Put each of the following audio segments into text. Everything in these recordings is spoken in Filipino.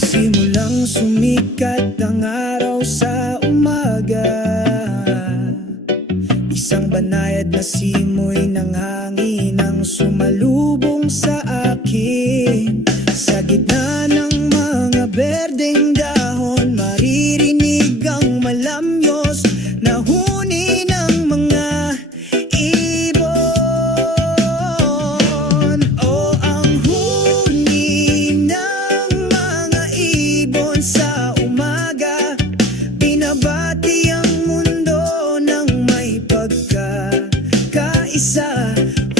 Simulang sumikat ang araw sa umaga, isang banayad na simoy ng hangin ang sumalubong sa akin. Sa gitna ng mga berdeng dahon, maririnig ang malamyos na huni ng mga ibon. O ang huni ng mga ibon sa umaga, binabati ang mundo ng may pagkakaisa.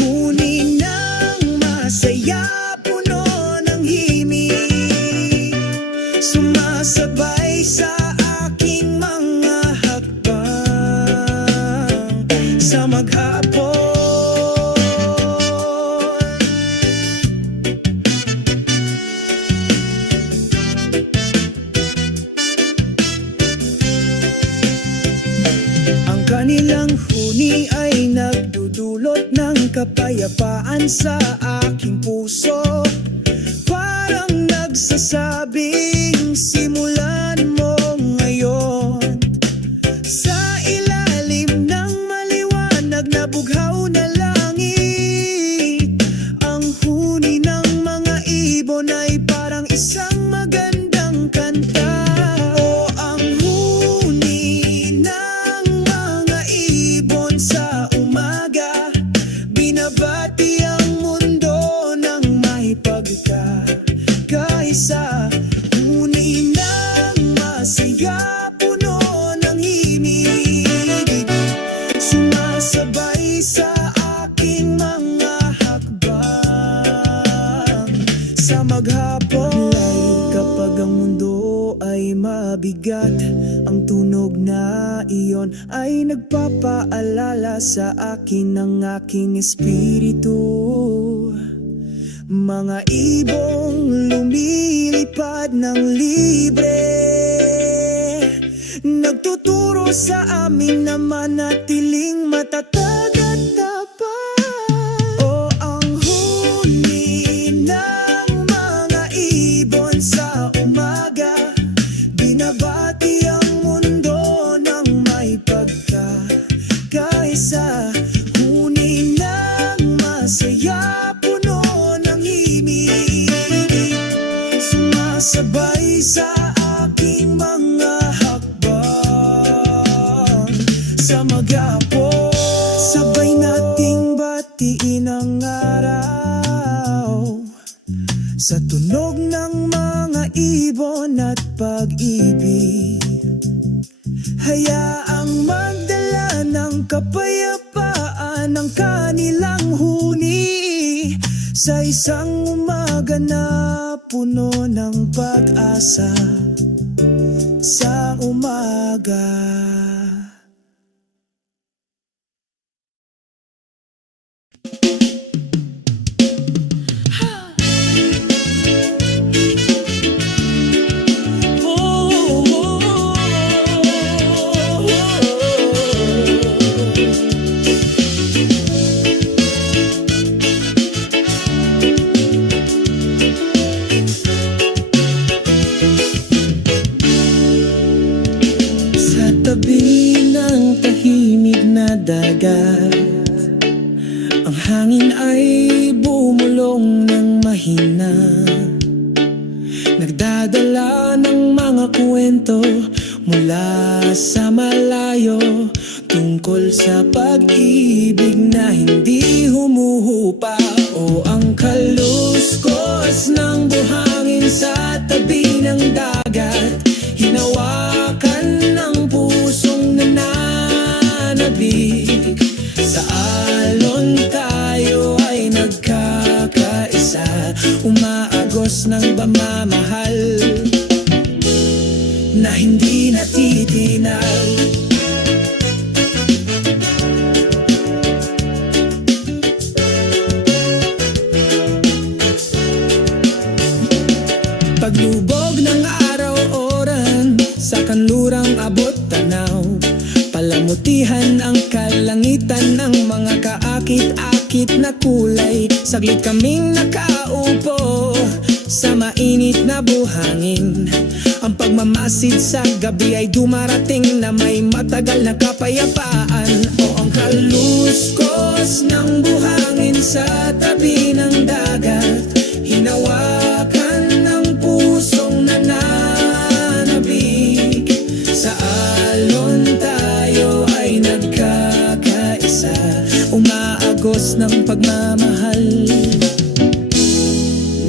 Huni ng masaya, puno ng himig, sumasabay sa aking mga hakbang sa maghapon. Ang kanilang huni ay nagdudulot ng kapayapaan sa aking puso. Parang nagsasabing, simulan mo ngayon. Sa ilalim ng maliwanag na bughaw na langit, ang huni ng mga ibon ay parang isang magandang kanta. O ang huni ng mga ibon sa umaga, binabati ang mundo ng may pagkakaisa. Huni ng masaya, puno ng himig, sumasabay sa aking mga hakbang sa maghapon. Kapag ang mundo ay mabigat, ang tunog na iyon ay nagpapaalala sa akin ng aking espiritu. Mga ibong lumilipad ng libre, nagtuturo sa amin na manatiling matatag at tapat. O ang huni ng mga ibon sa umaga, binabati ang mundo ng may pagkakaisa. Huni ng masaya, puno ng himig, sumasabay sa aking mga hakbang sa maghapon. Sabay nating batiin ang araw sa tunog ng mga ibon at pag-ibig. Hayaang magdala ng kapayapaan ang kanilang huni sa isang umaga na puno ng pag-asa sa umaga. Tabi ng tahimik na dagat, ang hangin ay bumulong ng mahina, nagdadala ng mga kwento mula sa malayo tungkol sa pag-ibig na hindi humuhupa. O ang kaluskos ng buhangin sa tabi ng dagat, hinawakan ng pusong nananabik. Sa alon tayo ay nagkakaisa, umaagos ng pamamahal na hindi natitinag. Paglubog ng araw-oran sa kanlurang abot tanaw, palamutihan ang kalangitan ng mga kaakit-akit na kulay. Saglit kaming nakaupo sa mainit na buhangin. Ang pagmamasid sa gabi ay dumarating na may matagal na kapayapaan. O ang kaluskos ng buhangin sa tabi ng dagat, hinawakan ng pusong nananabik. Sa alon tayo ay nagkakaisa, umaagos ng pagmamahal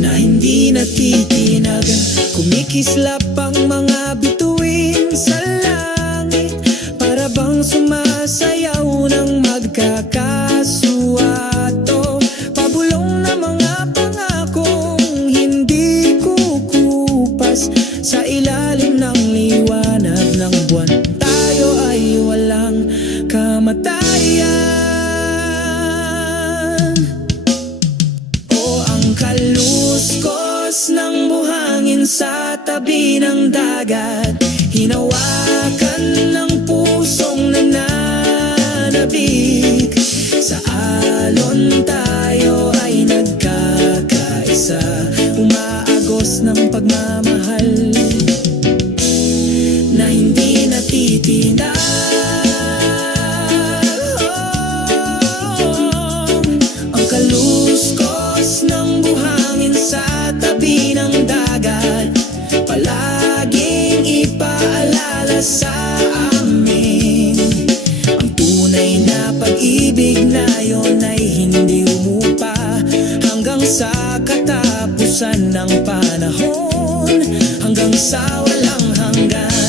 na hindi natitinag. Kumikislap ang mga bituin sa langit, para bang sumasayaw ng magkakasuato. Pabulong na mga pangakong hindi kukupas sa ilalim ng liwanag ng buwan. Tayo ay walang kamatayan. O ang kaluskos ng buhangin sa tabi ng dagat, hinawakan ng pusong nananabik. Sa alon tayo ay nagkakaisa, umaagos ng pagmamahal na hindi natitinag. Ang kaluskos ng buhangin sa tabi ng dagat, palaging ipaalala sa amin ang tunay na pag-ibig na yon ay hindi umupa hanggang sa katapusan ng panahon, hanggang sa walang hanggan.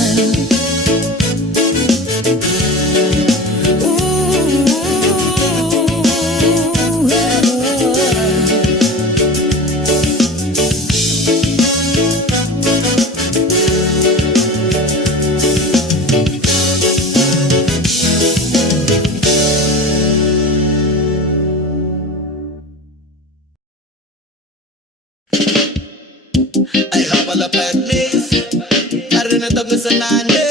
Ay hapalapet ni Ari na tag sa nane.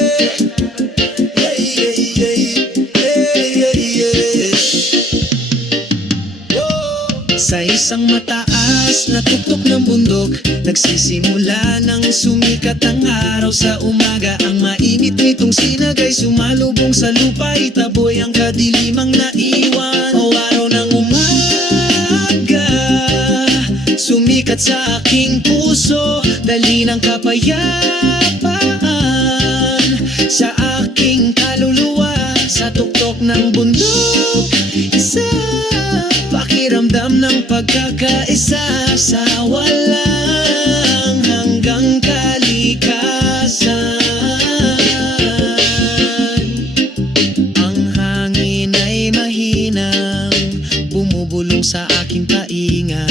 Sa isang mataas na tuktok ng bundok, nagsisimula ng sumikat ang araw sa umaga. Ang mainit nitong sinag ay sumalubong sa lupa, itaboy ang kadilimang naiwan. O araw ng umaga, sumikat sa aking puso, dali ng kapayapaan sa aking kaluluwa. Sa tuktok ng bundok, isa pakiramdam ng pagkakaisa sa walang hanggang kalikasan. Ang hangin ay mahinang bumubulong sa aking tainga,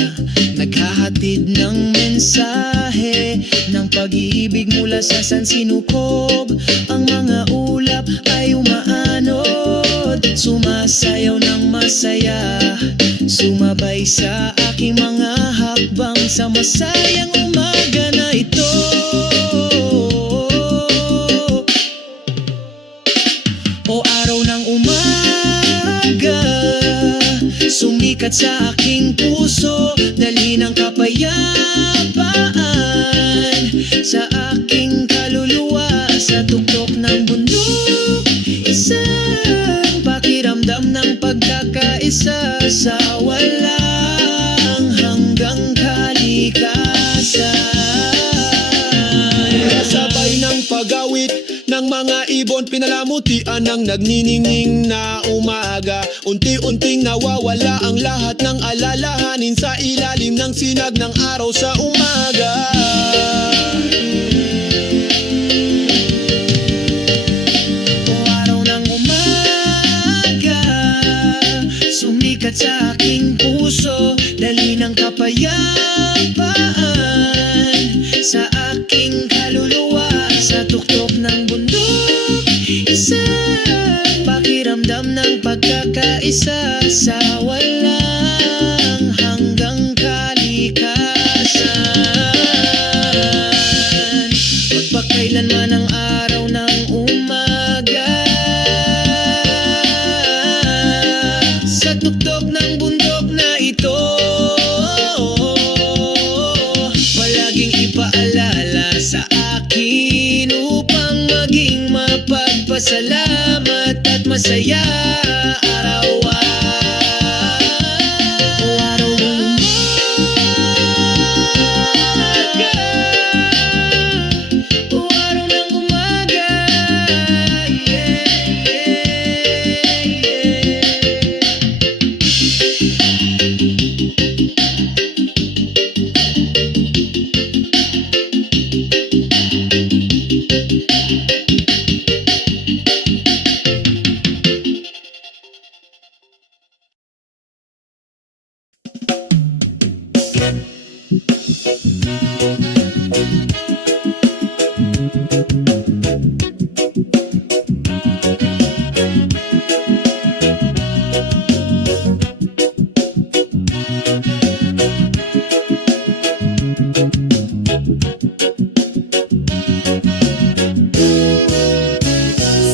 naghahatid ng mensahe ng pag-ibig mula sa sansinukob. Ang mga ulap ay umaanod, sumasayaw ng masaya, sumabay sa aking mga hakbang sa masayang umaga na ito. O araw ng umaga, sumikat sa aking puso, dali ng kapayapaan sa aking kaluluwa. Sa tuktok ng bundok, isang pakiramdam ng pagkakaisa sa walang hanggang kalikasan. Kasabay ng pagawit ng mga ibon, pinalamutian ng nagniningning na umaga. Unti-unting nawawala ang lahat ng alalahanin sa ilalim ng sinag ng araw sa umaga. O araw ng umaga, sumikat sa aking puso, dali ng kapayapaan sa aking kaluluwa. Sa tuktok ng bundok, isang pakiramdam ng pagkakaisa sa walang hanggang kalikasan. paalala sa akin upang maging mapagpasalamat at masaya araw-araw. Araw ng umaga, yeah,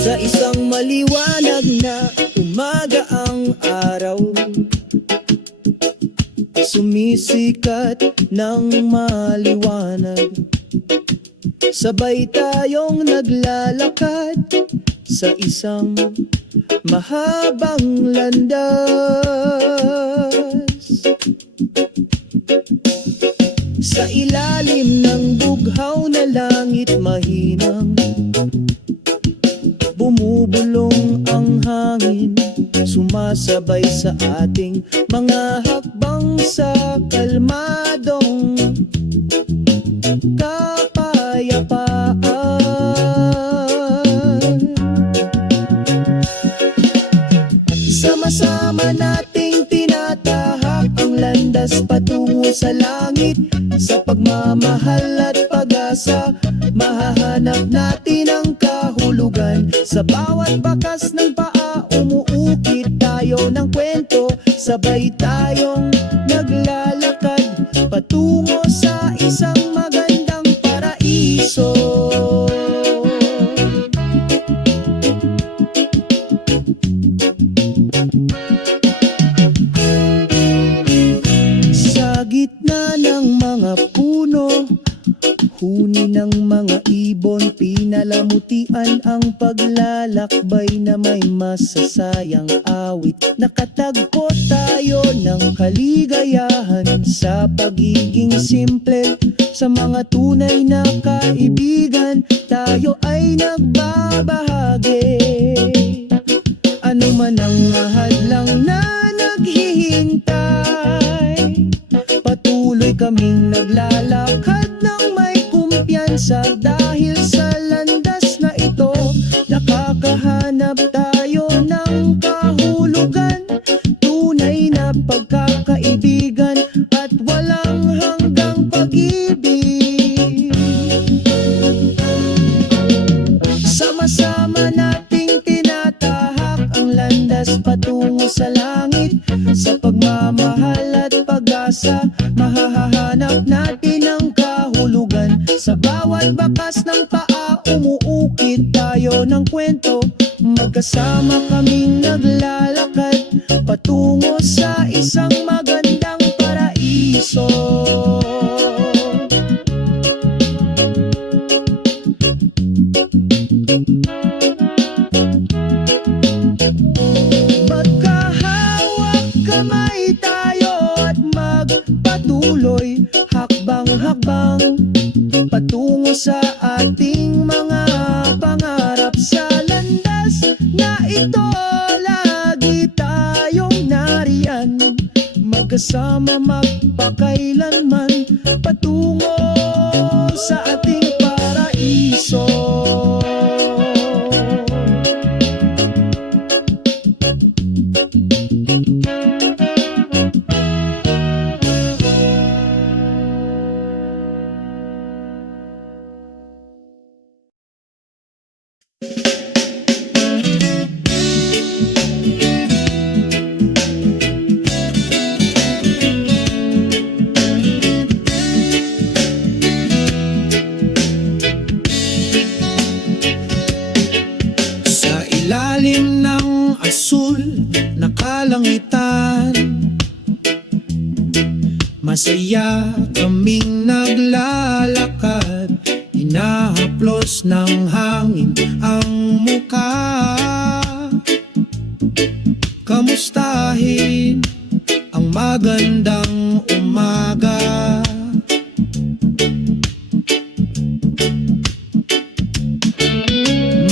Sa isang maliwanag na umaga ang araw, sumisikat ng maliwanag. Sabay tayong naglalakad sa isang mahabang landas. Sa ilalim ng bughaw na langit mahinang bumubulong ang hangin, sumasabay sa ating mga hakbang sa kalmadong kapayapaan. Sama-sama nating tinatahak ang landas patungo sa langit. Sa pagmamahal at pag-asa, mahahanap natin ang kahulugan. Sa bawat bakas ng paa, umuukit tayo ng kwento. Sabay tayong naglalakad patungo sa isang magandang paraiso. Sa gitna ng mga puno, huni ng mga ibon, pinalamutian ang paglalakbay na may masasayang awit. Nakatagpo tayo ng kaligayahan sa pagiging simple. Sa mga tunay na kaibigan, tayo ay nagbabahagi. Ano man ang hadlang na naghihintay, patuloy kaming naglalakad ng may kumpiyansa. Dahil sa landas na ito, nakakahanap tayo ng kahulugan. Tunay na pagkakaibigan at walang hanggang pag-ibig. Sama-sama nating tinatahak ang landas patungo sa langit. Sa pagmamahal at pag-asa, mahahanap natin ang kahulugan. Sa bawat bakas ng paa, umuukit tayo ng kwento. Magkasama kaming naglalakad patungo sa isang magandang paraiso. Magkahawak kamay tayo at magpatuloy, hakbang-hakbang patungo sa ating mga pangarap. Sa landas na ito, lagi tayong nariyan, magkasama magpakailanman patungo sa ating paraiso. Ilalim ng asul na kalangitan, masaya kaming naglalakad. Agos ng hangin ang muka, kamustahin ang magandang umaga.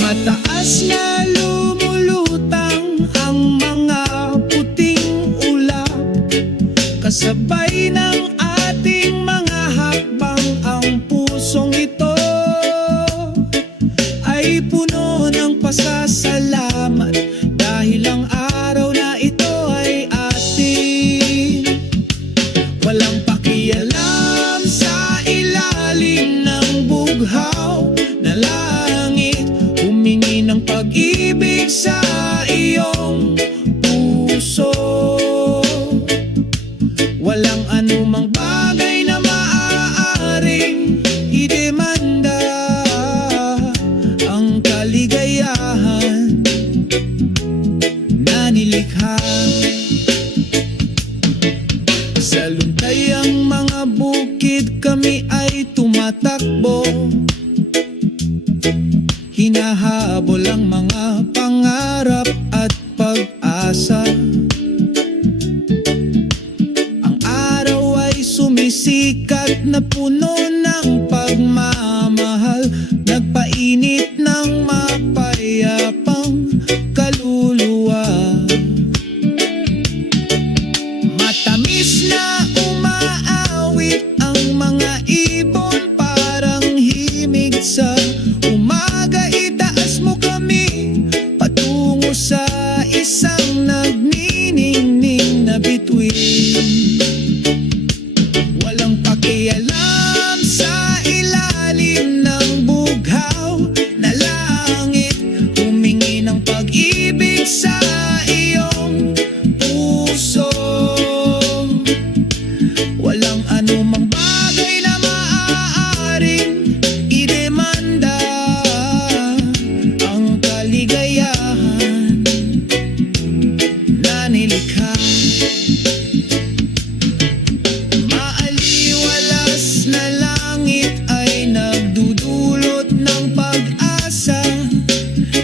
Mataas na lumulutang ang mga puting ulap, kasabay ng ating mga hakbang. Ang pusong ito ay puno ng pasasalamat, dahil ang araw na ito ay atin. Walang pakialam sa ilalim ng bughaw na langit, humingi ng pag-ibig sa iyong puso. Walang anumang bagay na maaaring idemanda ang kaligayahan na nilikha. Sa luntayang mga bukid kami ay tumatakbo, hinahabol ang mga pangarap at pag-asa. Ang araw ay sumisikat na puno ng pagmamahal, nagpainit ng mapayapang kaluluwa. Matamis na umaawit ang mga ibon, parang himig sa umaga. Itaas mo kami patungo sa isang nagniningning na bituin. Walang pakialam sa ilalim ng bughaw na langit, humingi ng pag-ibig sa iyong puso. Walang anumang bagay na maaaring idemanda ang kaligayahan na nilikha. Maaliwalas na langit ay nagdudulot ng pag-asa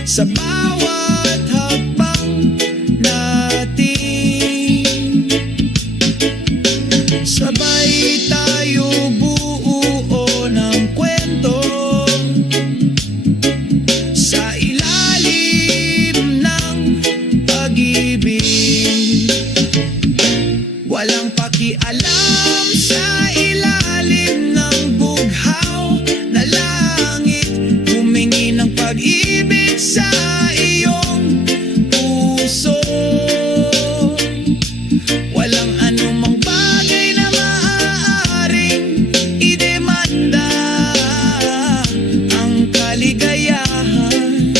sa bawat hakbang natin. Sabay tayo buo ng kwento sa ilalim ng pag-ibig. Walang pakialam sa ilalim ng bughaw na langit, humingi ng pag-ibig sa iyong puso. Walang anumang bagay na maaaring idemanda ang kaligayahan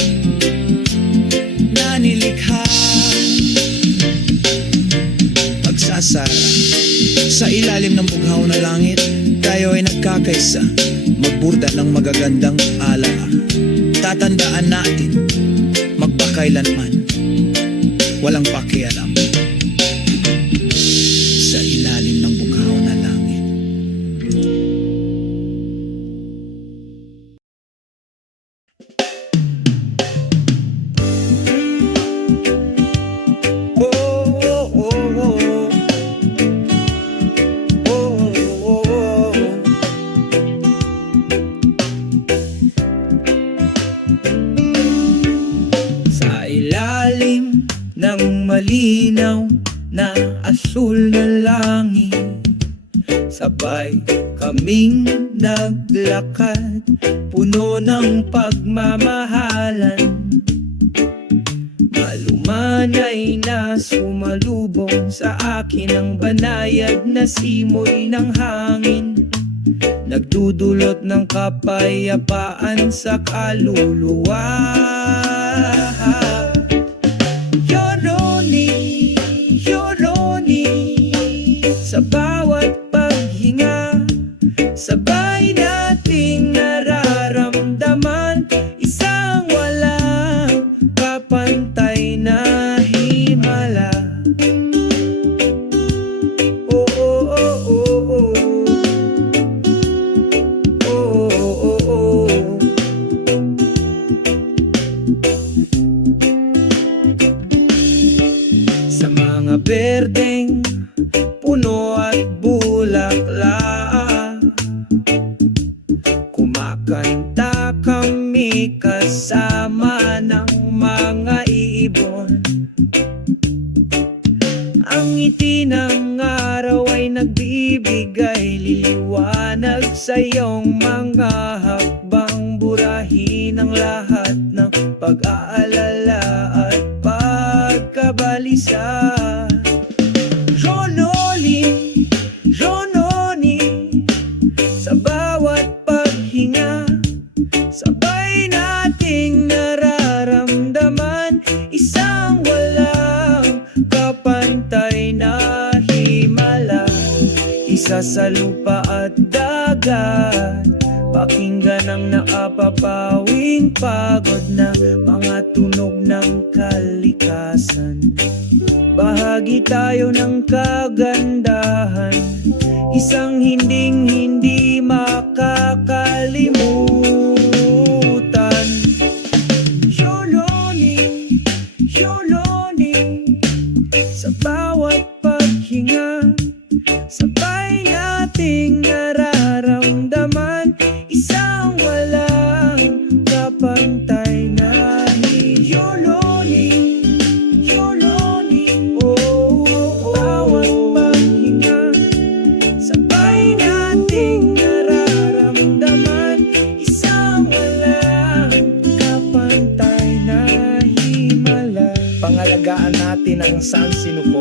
na nilikha. Pagsasara sa ilalim ng bughaw na langit, tayo ay nagkakaisa, magburda ng magagandang alaala. Tatandaan natin, magpakailanman, walang pakialam sa ilalim ng bughaw na langit. Sa ilalim ng malinaw na asul na langit, sabay kaming naglakad, puno ng pagmamahalan. Malumanay na sumalubong sa akin ang banayad na simoy ng hangin, nagdudulot ng kapayapaan sa kaluluwa. Yoroni, Yoroni, sa bawat paghinga, sabay nating nararamdaman isang walang kapantay na himala. Oh, oh, oh, oh, oh. Oh, oh, oh, oh. Kumakanta kami kasama ng mga ibon. Ang ngiti ng araw ay nagbibigay liwanag sa iyong mga hakbang. Burahin ang lahat ng pag-aalala at pagkabalisa. Rononi, Rononi, sa bawat paghinga, sabay nating nararamdaman isang walang kapantay na himala. Isa sa lupa at dagat, pakinggan ang naapapawing pagod na mga tunog ng kalikasan. Bahagi tayo ng kagandahan, isang hindi makakalimutan. Yoloni, Yoloni, sa bawat paghinga, sabay nating nararamdaman isang walang kapantay na Yoloni, Yoloni, oh, bawat paghinga, sabay nating nararamdaman isang walang kapantay na himala. Pangalagaan natin ang sansinuko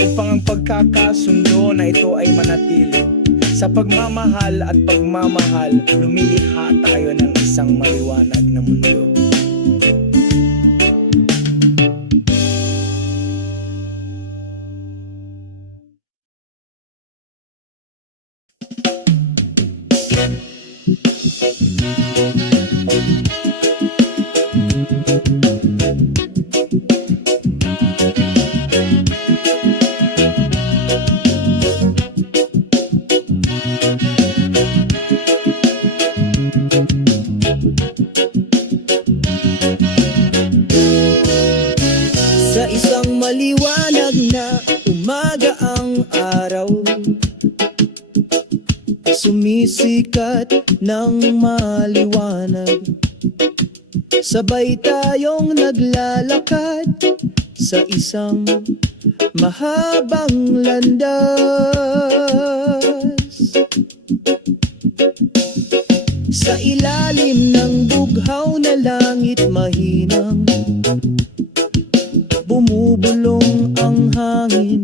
upang ang pagkakasundo na ito ay manatili. Sa pagmamahal at pagmamahal, lumilikha tayo ng isang maliwanag na mundo. Sa isang maliwanag na umaga ang araw, sumisikat ng maliwanag. Sabay tayong naglalakad sa isang mahabang landas. Sa ilalim ng bughaw na langit mahinang, bumubulong ang hangin,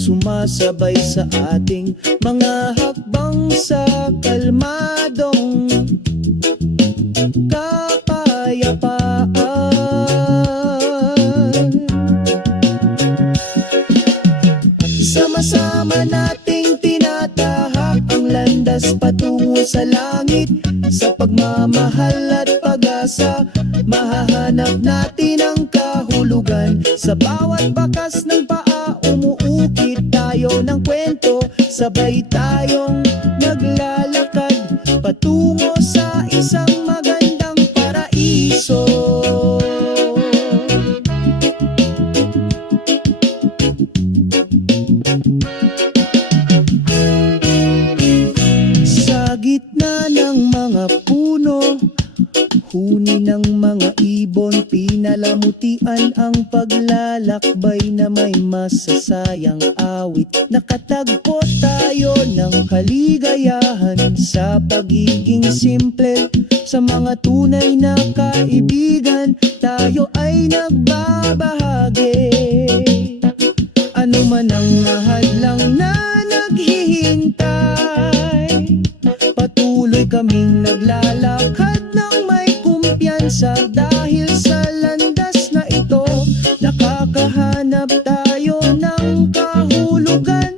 sumasabay sa ating mga hakbang sa kalmadong kapayapaan. Sama-sama nating tinatahak ang landas patungo sa langit. Sa pagmamahal at pag-asa, mahahanap natin ang kahulugan. Sa bawat bakas ng paa, umuukit tayo ng kwento. Sabay tayong naglalakad patungo sa isang magandang paraiso. Sa gitna ng mga puno, huni ng mga ibon, pinalamutian ang paglalakbay na may masasayang awit. Nakatagpo tayo ng kaligayahan sa pagiging simple. Sa mga tunay na kaibigan, tayo ay nagbabahagi. Ano man ang mahadlang na naghihintay, patuloy kaming naglalakad ng may kumpiyansa. Dahil sa landas na ito, nakakahanap tayo ng kahulugan.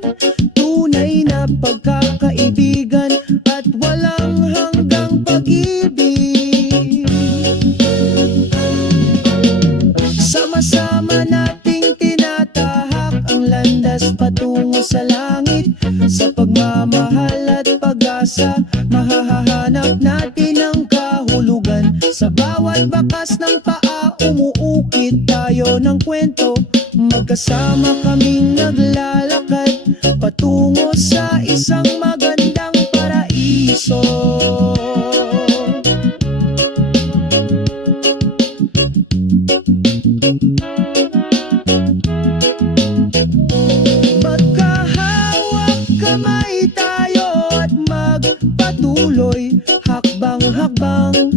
Tunay na pagkakaibigan at walang hanggang pag-ibig. Sama-sama nating tinatahak ang landas patungo sa langit. Sa pagmamahal at pag-asa, mahahanap natin ang kahulugan. Sa bawat bakas ng paa, umuukit tayo ng kwento. Magkasama kaming naglalakad patungo sa isang magandang paraiso. hakbang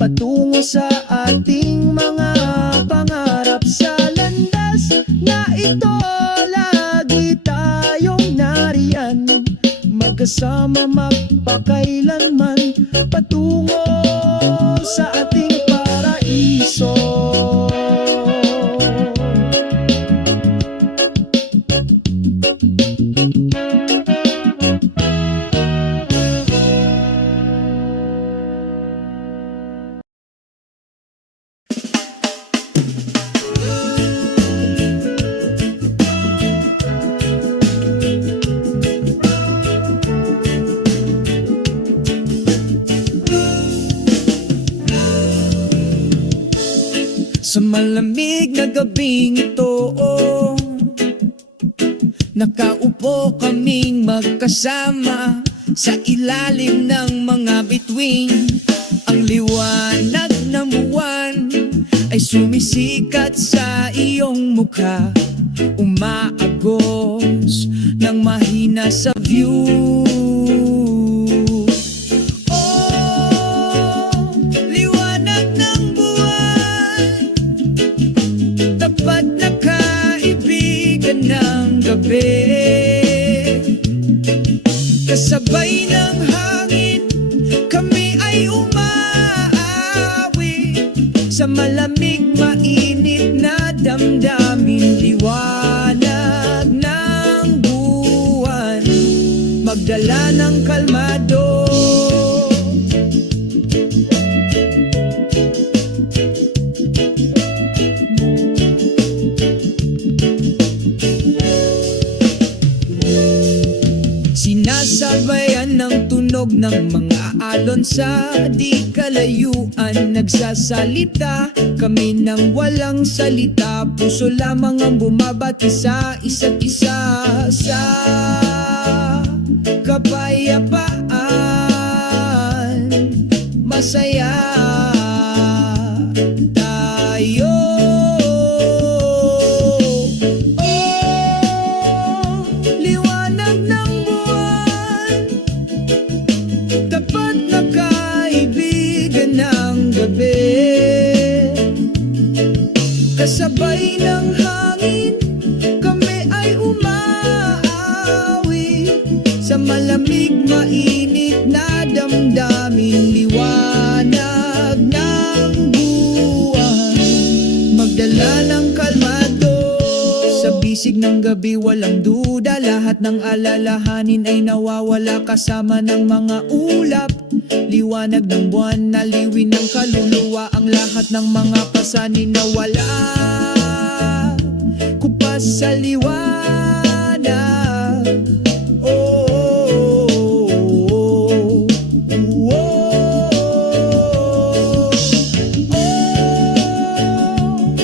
patungo sa ating mga pangarap. Sa landas na ito, lagi tayong nariyan, magkasama magpakailanman, patungo sa ating paraiso. Sa malamig na gabing ito, nakaupo kaming magkasama sa ilalim ng mga bituin. Ang liwanag ng buwan ay sumisikat sa iyong mukha, umaagos ng mahina sa view. Kasabay ng hangin, kami ay umaawi sa malamig, mainit na damdamin. Liwanag ng buwan, magdala ng kalmado. Sinasabayan ng tunog ng mga alon sa di kalayuan. Nagsasalita kami ng walang salita, puso lamang ang bumabati sa isa't isa. Sa kapayapaan, masaya tayo. Kasabay ng hangin, kami ay umaawi sa malamig, mainit na damdamin. Liwanag ng buwan, magdala ng kalmado. Sa bisig ng gabi, walang duda, lahat ng alalahanin ay nawawala kasama ng mga ulap. Liwanag ng buwan, naliwin ng kaluluwa, ang lahat ng mga pasanin na wala. Kupas sa liwanag. Oh, oh, oh, oh, oh.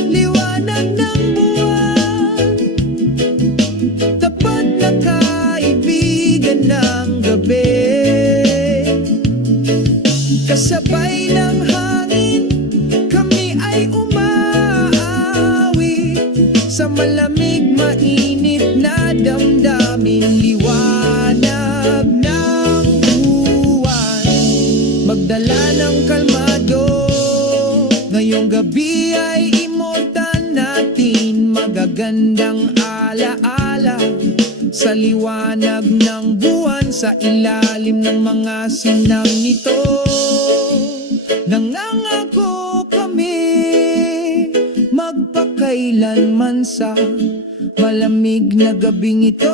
Liwanag ng buwan, tapat na kaibigan ng gabi. Kasabay ng hangin, kami ay umaawi sa malamig, mainit na damdamin. Liwanag ng buwan, magdala ng kalmado. Ngayong gabi ay immortal natin, magagandang alaala sa liwanag ng buwan, sa ilalim ng mga sinang nito. Nangangako kami magpakailanman sa malamig na gabing ito.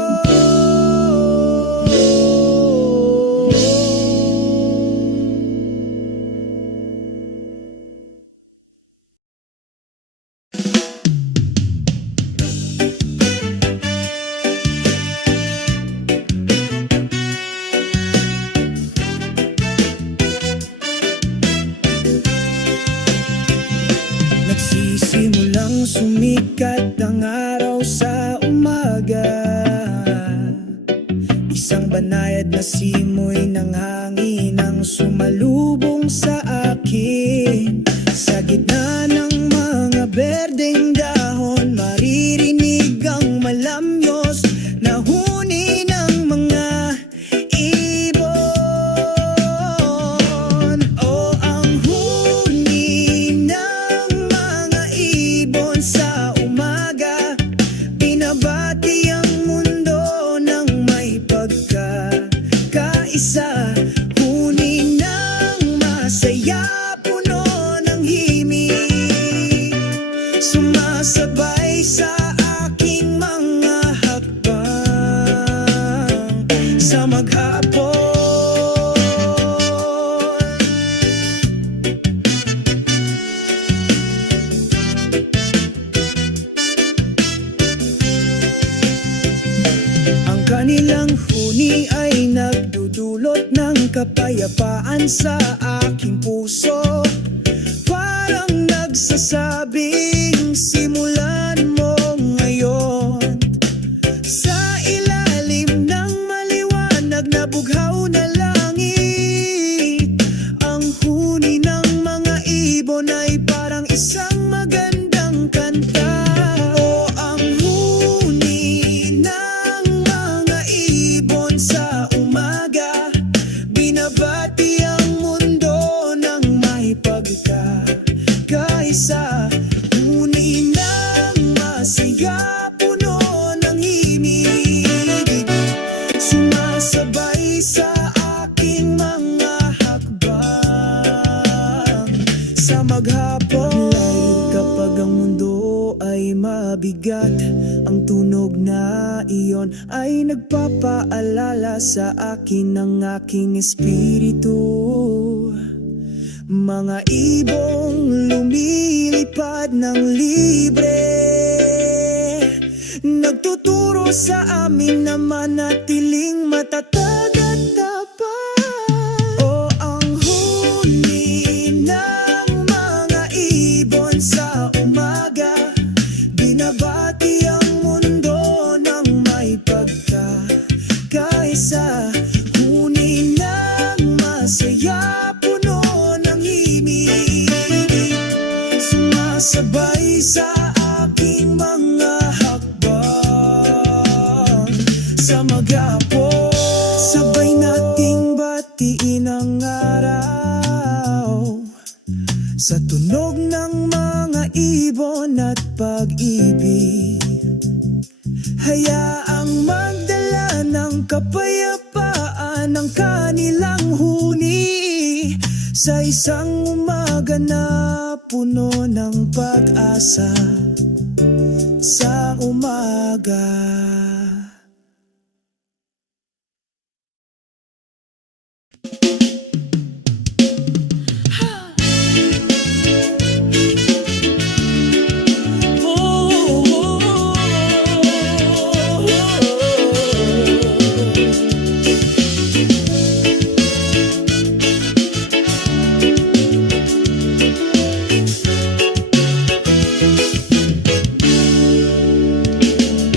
Nagsisimulang sumikat ang araw sa umaga, isang banayad na simoy ng hangin ang sumalubong sa akin. Sa gitna ng mga berdeng dahon, maririnig ang malamyos na huni ng mga ibon. Oh, masaya, puno ng himig, sumasabay sa aking mga hakbang sa maghapon. Ang kanilang huni ay nagdudulot ng kapayapaan sa aking puso. Parang nagsasabing simulan mo ngayon. Sa ilalim ng maliwanag na bughaw na langit, ang huni ng mga ibon ay parang isang magandang kanta. O ang huni ng mga ibon sa umaga, binabati ang mundo ng may pagkakaisa. Huni ng masaya, puno ng himig, sumasabay sa aking mga hakbang sa maghapon. Kapag ang mundo ay mabigat, ang tunog na iyon ay nagpapaalala sa akin ng aking espiritu. Mga ibong lumilipad ng libre, nagtuturo sa amin na manatiling matatag at tapat. O ang huni ng mga ibon sa umaga, binabati ang mundo ng may pagkakaisa. Huni ng masaya, puno ng himig, sumasabay sa aking mga hakbang sa maghapon. Sabay nating batiin ang araw sa tunog ng mga ibon at pag-ibig. Hayaang magdala ng kapayapaan ang kanilang huni sa isang umaga na puno ng pag-asa sa umaga.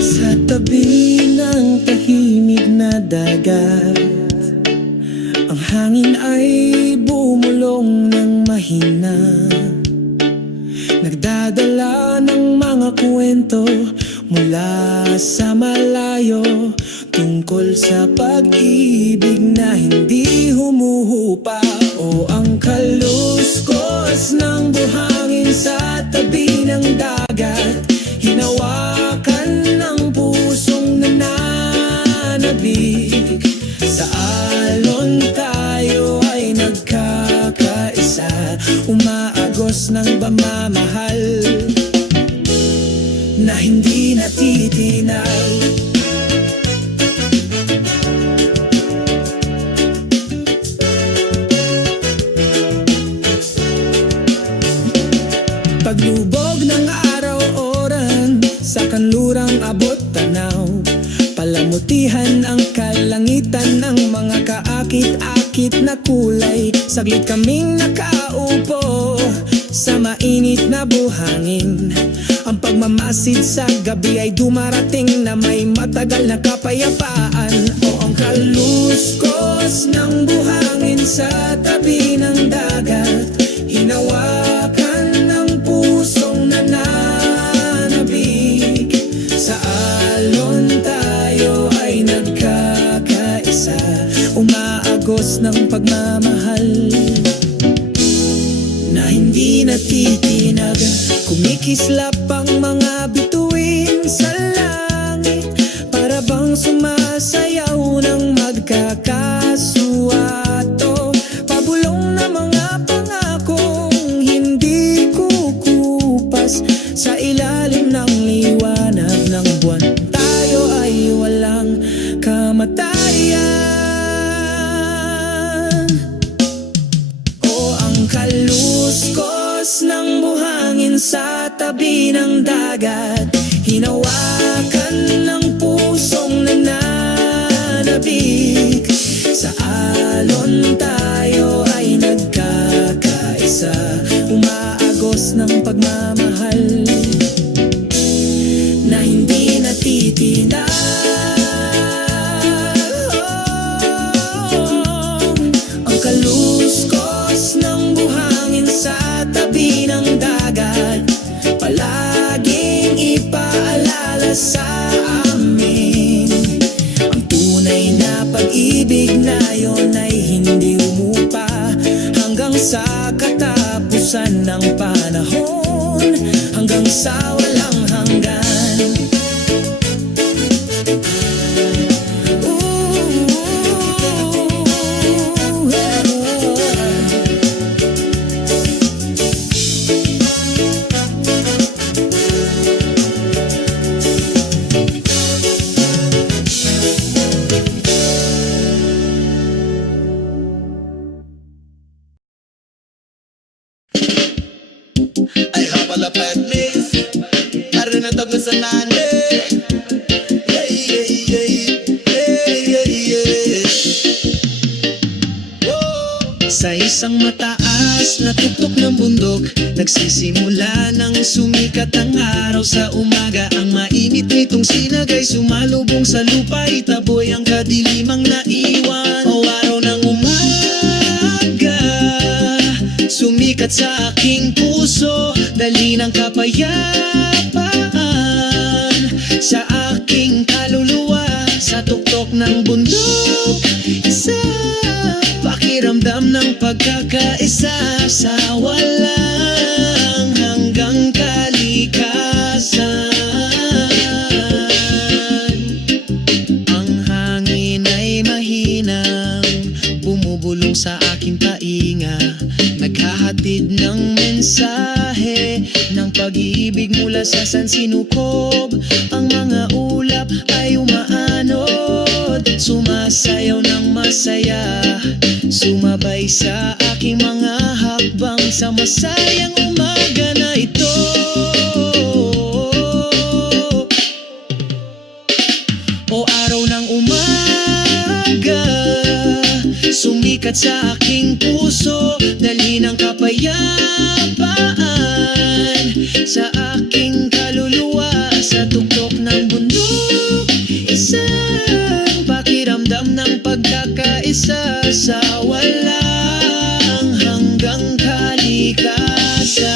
Sa tabi ng tahimik na dagat, ang hangin ay bumulong ng mahina, nagdadala ng mga kwento mula sa malayo tungkol sa pag-ibig na hindi humuhupa. O ang kaluskos ng buhangin sa tabi ng dagat, hinawakan ng pusong nananabik. Sa alon tayo ay nagkakaisa, umaagos ng pamamahal na hindi natitinag. Paglubog ng araw-oran sa kanlurang abot tanaw, palamutihan ang kalangitan ng mga kaakit-akit na kulay. Saglit kaming nakaupo sa mainit na buhangin. Ang pagmamasid sa gabi ay dumarating na may matagal na kapayapaan. O ang kaluskos ng buhangin sa tabi ng dagat, hinawakan ng pusong nananabik. Sa alon tayo ay nagkakaisa, umaagos ng pagmamahal na hindi natitinag. Kumikislap ang mga bituin sa langit, para bang sumasayaw ng magkakasuato. Pabulong na mga pangalan tabi ng dagat, hinawakan ng pusong nananabik. Sa alon tayo ay nagkakaisa, umaagos ng pagmamahal na hindi natitinag. Ang kaluskos ng buhangin sa tabi ng dagat, palaging ipaalala sa amin ang tunay na pag-ibig na yon ay hindi umupa hanggang sa katapusan ng panahon, hanggang sa walang hanggan. Ay hapalapad ni Ari na tag sa nane. Yeah, yeah, yeah, yeah, yeah, yeah. Whoa. Sa isang mataas na tuktok ng bundok, nagsisimula ng sumikat ang araw. Sa umaga ang mainit nitong sinagay sumalubong sa lupa, itaboy ang kadilimang naiwan. O araw ng umaga, sumikat sa aking puso, dali ng kapayapaan sa aking kaluluwa. Sa tuktok ng bundok, isa pakiramdam ng pagkakaisa sa walang hanggang kalikasan. Ang hangin ay mahinang bumubulong sa aking tainga, naghahatid ng mensahe ng pag-ibig mula sa sansinukob. Ang mga ulap ay umaanod, sumasayaw ng masaya, sumabay sa aking mga hakbang sa masayang umaga na ito. O araw ng umaga, sumikat sa aking puso, dali ng kapayapaan sa aking kaluluwa. Sa tuktok ng bundok, isang pakiramdam ng pagkakaisa sa walang hanggang kalikasan.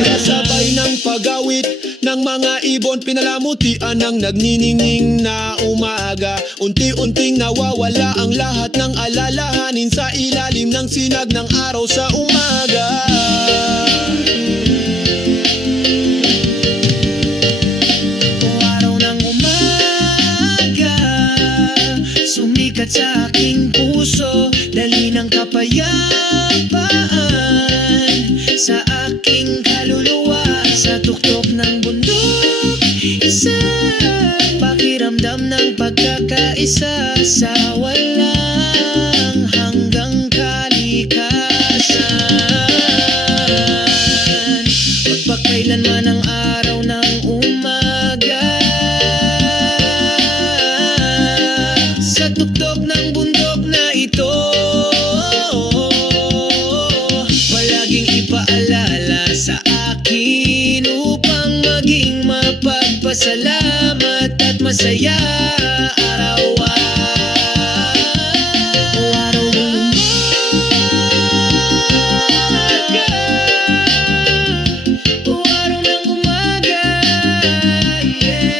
Kasabay ng pagawit ng mga ibon, pinalamutian ng nagniningning na umaga. Unti-unting nawawala ang lahat ng alalahanin sa ilalim ng sinag ng araw sa umaga. O araw ng umaga, sumikat sa aking puso, dali ng kapayapaan sa aking kaluluwa. Sa tuktok ng bundok, isang pakiramdam ng pagkakaisa sa walang hanggang kalikasan. Magpakailanman ang araw ng umaga, sa tuktok ng bundok na ito, palaging ipaalala sa akin upang maging mapagpasalamat at masaya araw-araw. O araw ng umaga, o araw ng umaga, yeah, yeah,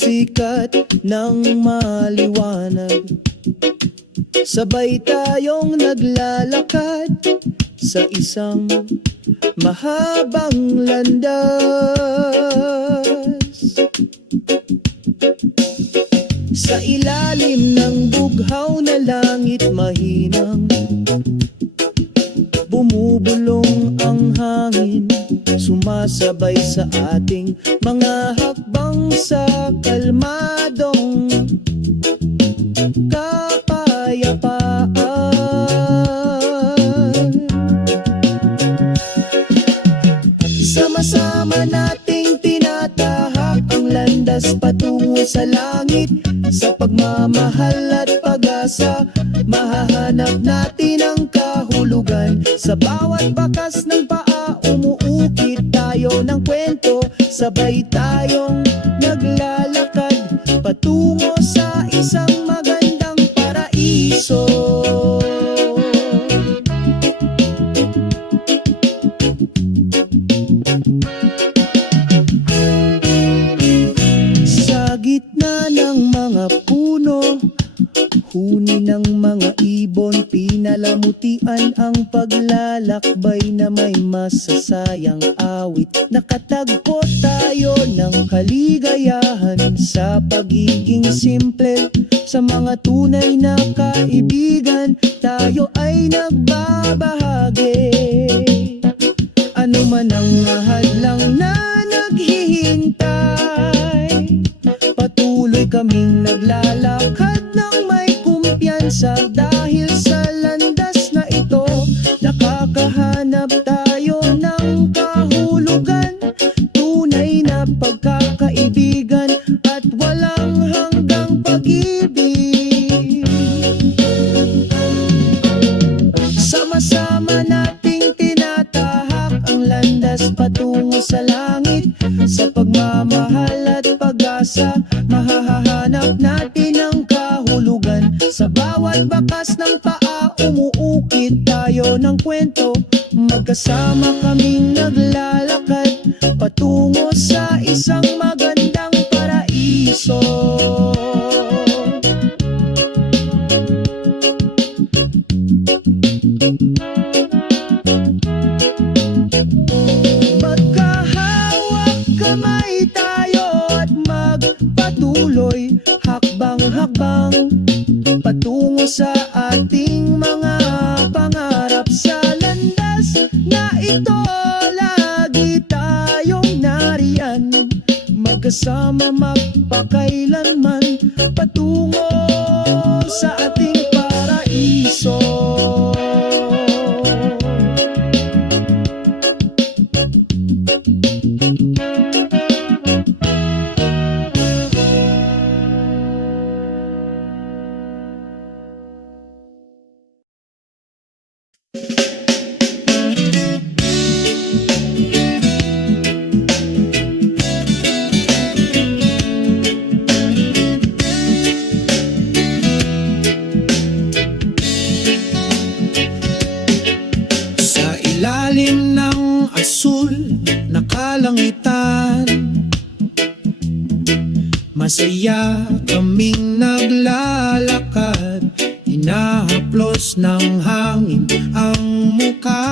sikat ng maliwanag. Sabay tayong naglalakad sa isang mahabang landas. Sa ilalim ng bughaw na langit mahinang bumubulong ang hangin, sumasabay sa ating mga hakbang sa kalmadong kapayapaan. Sama-sama nating tinatahak ang landas patungo sa langit. Sa pagmamahal at pag-asa, mahahanap natin ang kahulugan. Sa bawat bakas ng paa, umuukit tayo ng kwento. Sabay tayong naglalakad patungo sa isang magandang paraiso. Sa gitna ng mga puno, huni ng mga ibon, pinalamutian ang paglalakbay na may masasayang awit. Nakatagpo tayo ng kaligayahan sa pagiging simple. Sa mga tunay na kaibigan, tayo ay nagbabahagi. Ano man ang hadlang na naghihintay, patuloy kaming naglalakad ng may kumpiyansa. Dahil sa landas na ito, nakakahanap tayo ng kahulugan. Tunay na pagkakaibigan at walang hanggang pag-ibig. Sama-sama nating tinatahak ang landas patungo sa langit. Sa pagmamahal at pag-asa, mahahanap natin ang kahulugan. Sa bawat bakas ng paa, umuukit tayo ng kwento. Magkasama kaming naglalakad patungo sa isang magandang paraiso. Magkahawak kamay tayo at magpatuloy, hakbang-hakbang patungo sa ating mga pangarap. Sa landas na ito, lagi tayong nariyan, magkasama magpakailanman patungo sa ating paraiso. Sa ilalim ng asul na kalangitan, masaya kaming naglalakad. Hinahaplos ng hangin ang muka,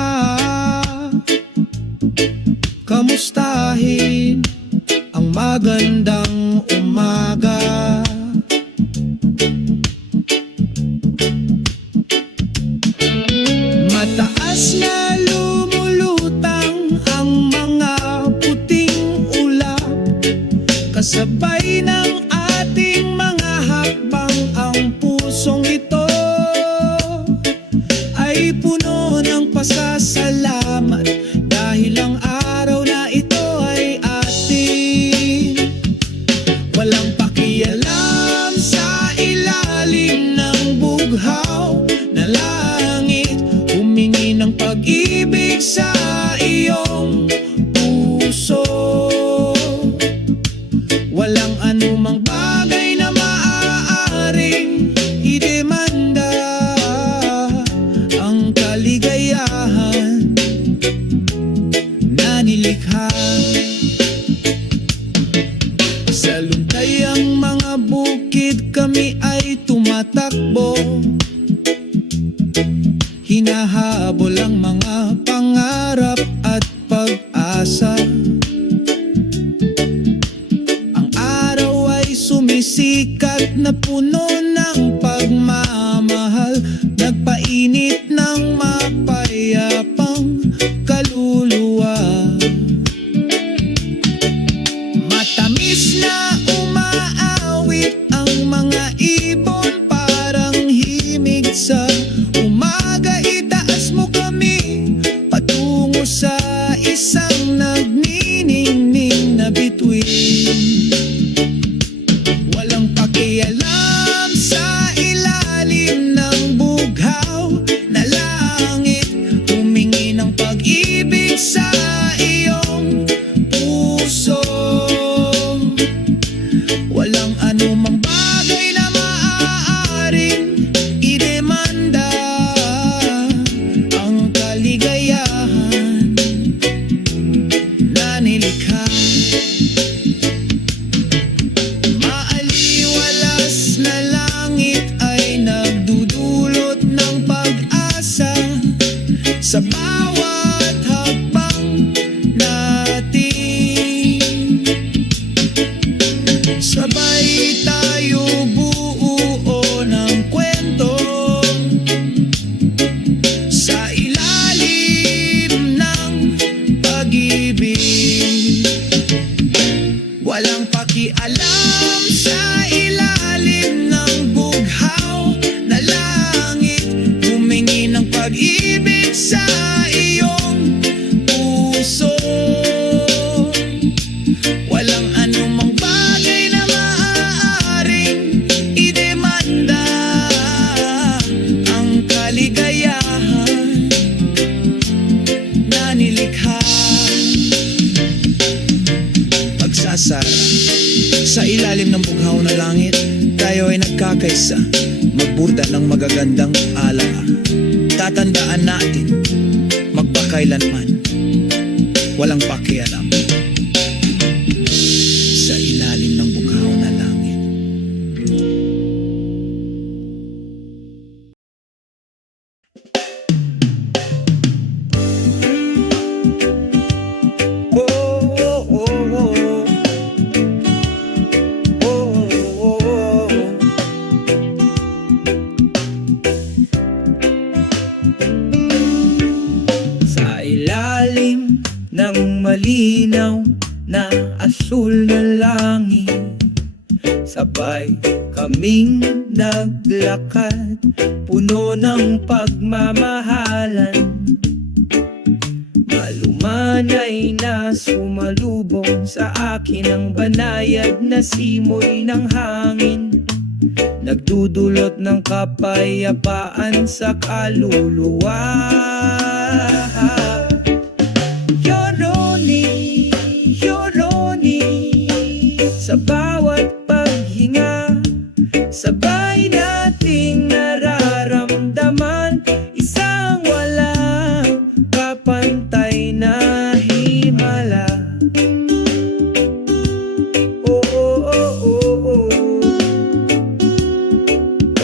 kamustahin ang magandang umaga. Mataas na lumulutang ang mga puting ulap, kasabay ng ating mga hakbang. Ang pusong ito ay puno ng pasasalamat, dahil ang araw na ito ay ating kami ay tumatakbo, hinahabol ang mga pangarap at pag-asa. Ang araw ay sumisikat na puno ng pagmamahal, nagpainit ng mapayapang kaluluwa. Matamis na umaawit ang mga ibon, parang himig sa umaga. Itaas mo kami patungo sa isang nagniningning na bituin. Walang pakialam sa ilalim ng bughaw na langit, humingi ng pag-ibig sa iyong puso. Walang anumang bagay na maaaring idemanda ang kaligayahan na nilikha. Maaliwalas na langit ay nagdudulot ng pag-asa sa bawat hakbang natin. Sabay tayo buo ng kwento sa ilalim ng pag-ibig. Walang pakialam sa ilalim ng bughaw na langit, humingi ng pag-ibig sa iyong puso. Walang anumang bagay na maaaring idemanda ang kaligayahan na nilikha. Pagsasara sa ilalim ng bughaw na langit, tayo ay nagkakaisa, magburda ng magagandang alaala. Tatandaan natin, magpakailanman, walang pakialam sa ilalim ng bughaw na langit. Sa ilalim ng malinaw na asul na langit, sabay kaming naglakad, puno ng pagmamahalan. Malumanay na sumalubong sa akin ang banayad na simoy ng hangin, nagdudulot ng kapayapaan sa kaluluwa. Yoroni, Yoroni, sa bawat paghinga, sabay nating nararamdaman isang walang kapantay na himala. Oh, oh, oh, oh, oh.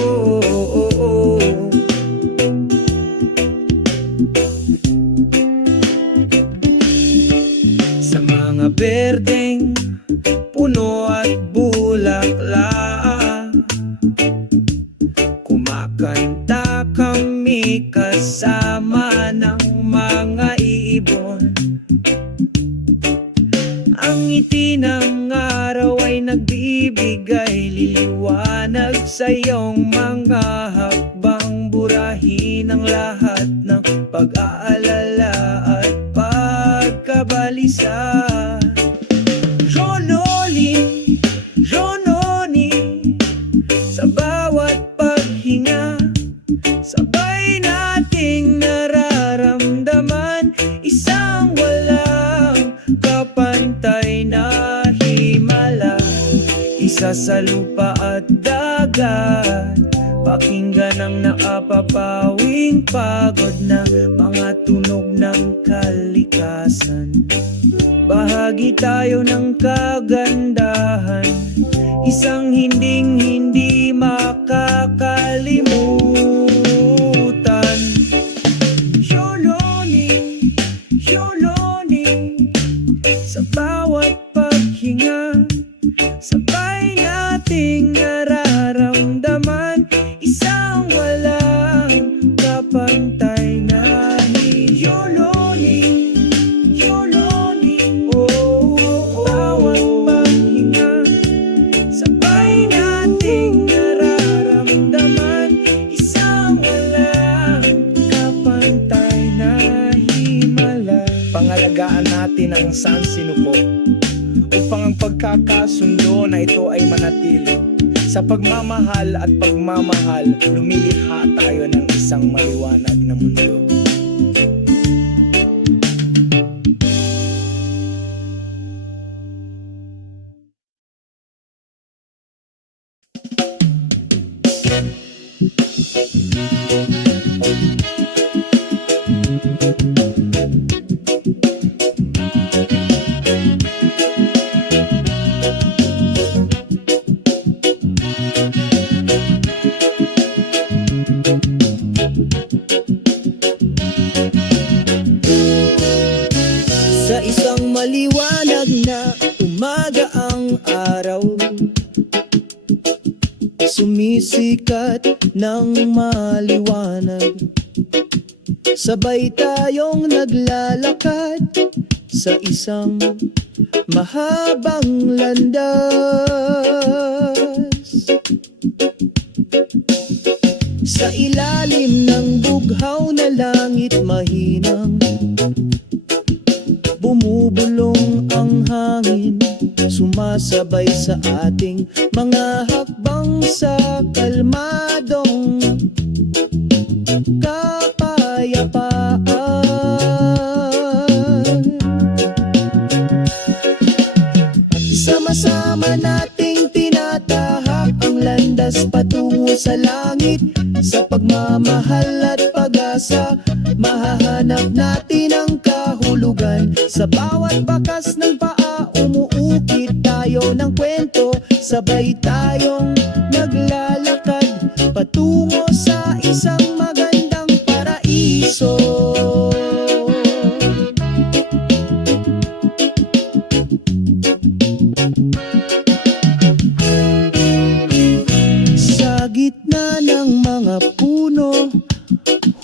Oh, oh, oh, oh. Sa mga berdeng puno at bulaklak, kumakanta kami kasama ng mga ibon. Ang ngiti ng araw ay nagbibigay liwanag sa iyong mga hakbang, burahin ang lahat ng pag-aalala at pagkabalisa. Ronoli, Rononi, sa bawat paghinga, sabay nating nararamdaman isang walang kapantay na himala. Isa sa lupa at dagat, Pakinggan ang nakapapawing pagod na mga tunog ng kalikasan. Bahagi tayo ng kagandahan, isang hindi makakalimutan. Yoloning, sa bawat paghinga, sabay nating nararamdaman isang walang kapantay na Yoloning, bawat paghinga, sabay nating nararamdaman isang walang kapantay na himala. Pangalagaan natin ang sansinuko upang ang pagkakasundo na ito ay manatili. Sa pagmamahal at pagmamahal, lumilikha tayo ng isang maliwanag na mundo. Sa isang maliwanag na umaga ang araw, sumisikat ng maliwanag. Sabay tayong naglalakad sa isang mahabang landas. Sa ilalim ng bughaw na langit mahinang, bumubulong ang hangin, sumasabay sa ating mga hakbang sa kalmadong kapayapaan. Sama-sama nating tinatahak ang landas patungo sa langit. Sa pagmamahal at pag-asa, mahahanap natin ang kahulugan. Sa bawat bakas ng paa, umuukit tayo ng kwento. Sabay tayong naglalakad patungo sa isang magandang paraiso. Sa gitna ng mga puno,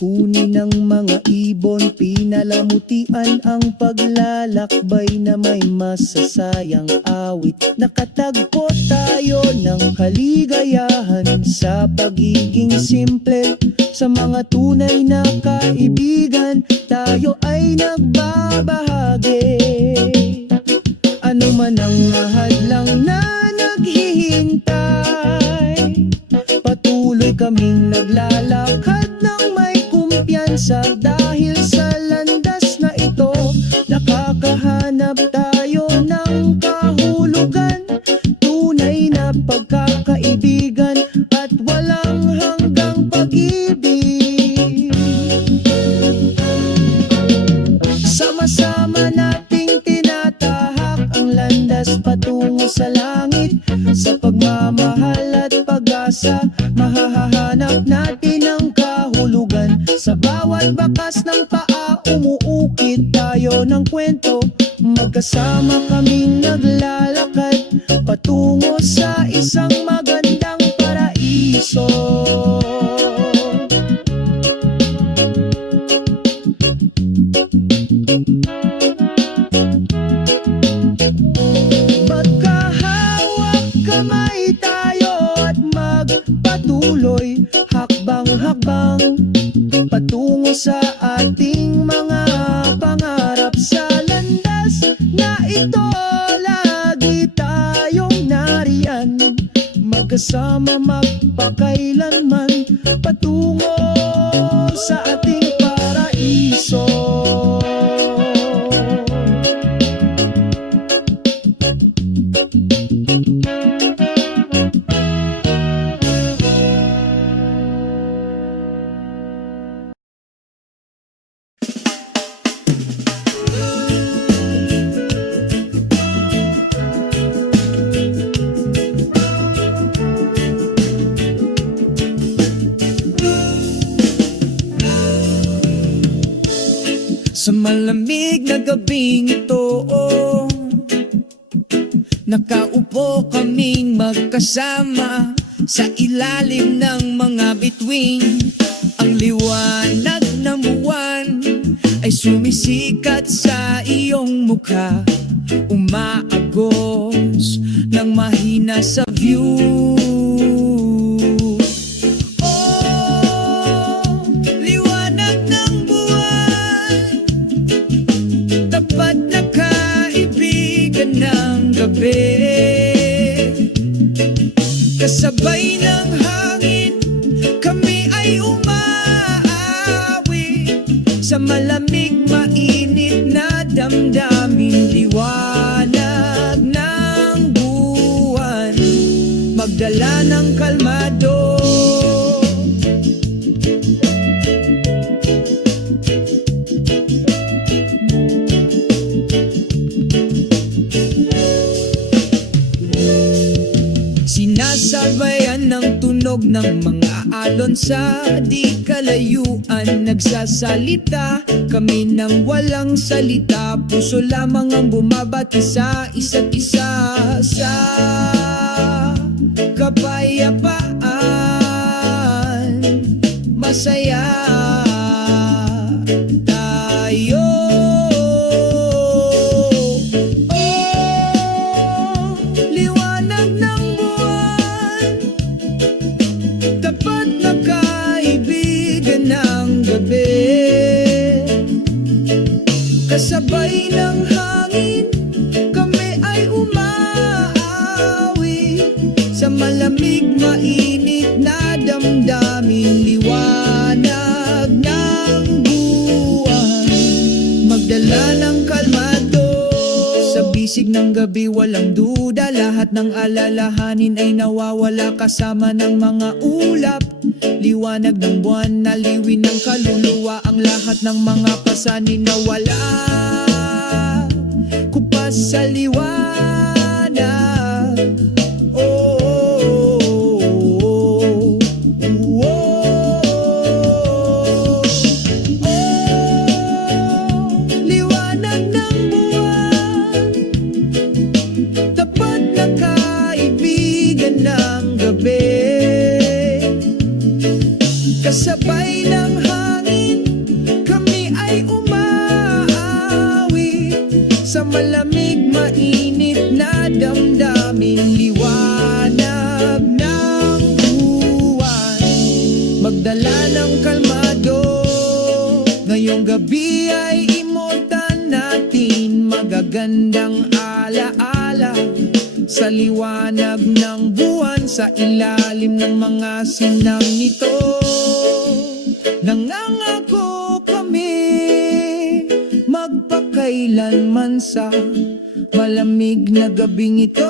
huni ng mga ibon, pinalamutian ang paglalakbay na may masasayang awit. Nakatagpo tayo ng kaligayahan sa pagiging simple. Sa mga tunay na kaibigan, tayo ay nagbabahagi. Ano man ang mahadlang na naghihintay, patuloy kaming naglalakad ng may kumpiyansa. Dahil sa landas na ito, nakakahanap tayo ng kahulugan. Tunay na pagkakaibigan at walang hanggang pag-ibig. Sama-sama nating tinatahak ang landas patungo sa langit. Sa pagmamahal at pag-asa, mahahanap natin ang kahulugan. Sa bawat bakas ng paa, umuukit tayo ng kwento. Magkasama kaming naglalakad patungo sa isang magandang paraiso. Magkahawak kamay tayo at magpatuloy, hakbang-hakbang patungo sa ating mga pangarap. Sa landas na ito, lagi tayong nariyan, magkasama magpakailanman patungo sa ating paraiso. malamig na gabing ito, nakaupo kaming magkasama sa ilalim ng mga bituin. Ang liwanag ng buwan ay sumisikat sa iyong mukha, umaagos ng mahina sa view. Oh, liwanag ng buwan, tapat na kaibigan ng gabi. Kasabay ng hangin, kami ay umaawi sa malamig, mainit na damdamin. Liwanag ng buwan, magdala ng kalmado. Sinasabayan ng tunog ng mga alon sa di kalayuan. Nagsasalita kami ng walang salita, puso lamang ang bumabati sa isa't isa. Sa kapayapaan, masaya tayo. Liwanag ng buwan, tapat na kaibigan ng gabi. Kasabay ng hangin, kami ay umaawi sa malamig, mainit na damdamin. Liwanag ng buwan, magdala ng kalmado. Sa bisig ng gabi walang duda, lahat ng alalahanin ay nawawala kasama ng mga ulap. Liwanag ng buwan, naliwin ng kaluluwa, ang lahat ng mga pasanin nawala. Kupas sa liwanag, oh, oh, oh, oh. Liwanag ng buwan, tapat na kaibigan ng gabi. Kasabay ng hangin, kami ay umaawi sa malamig, mainit na damdamin. Liwanag ng buwan, magdala ng kalmado. Ngayong gabi ay immortal natin, magagandang alaala sa liwanag ng buwan, sa ilalim ng mga sinang nito. Nangangako kami magpakailanman sa malamig na gabing ito.